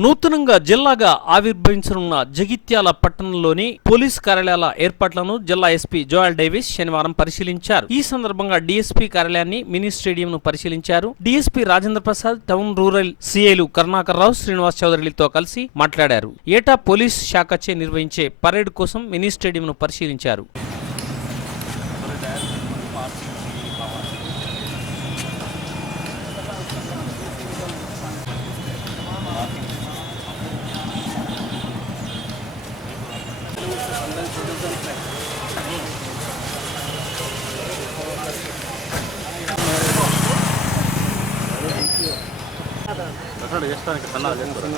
నూతనంగా జిల్లాగా ఆవిర్భవించనున్న జగిత్యాల పట్టణంలోని పోలీస్ కార్యాలయాల ఏర్పాట్లను జిల్లా ఎస్పీ జోయల్ డేవిస్ శనివారం పరిశీలించారు. ఈ సందర్భంగా డీఎస్పీ కార్యాలయాన్ని, మినీ స్టేడియంను పరిశీలించారు. DSP Rajendra Prasad, town rural సీఐలు కరుణాకర్ రావు, శ్రీనివాస్ చౌదరిలతో కలిసి మాట్లాడారు. ఏటా పోలీస్ శాఖచే నిర్వహించే పరేడ్ కోసం మినీ స్టేడియంను పరిశీలించారు. చేస్తానికి సన్నాలు చేస్తారు.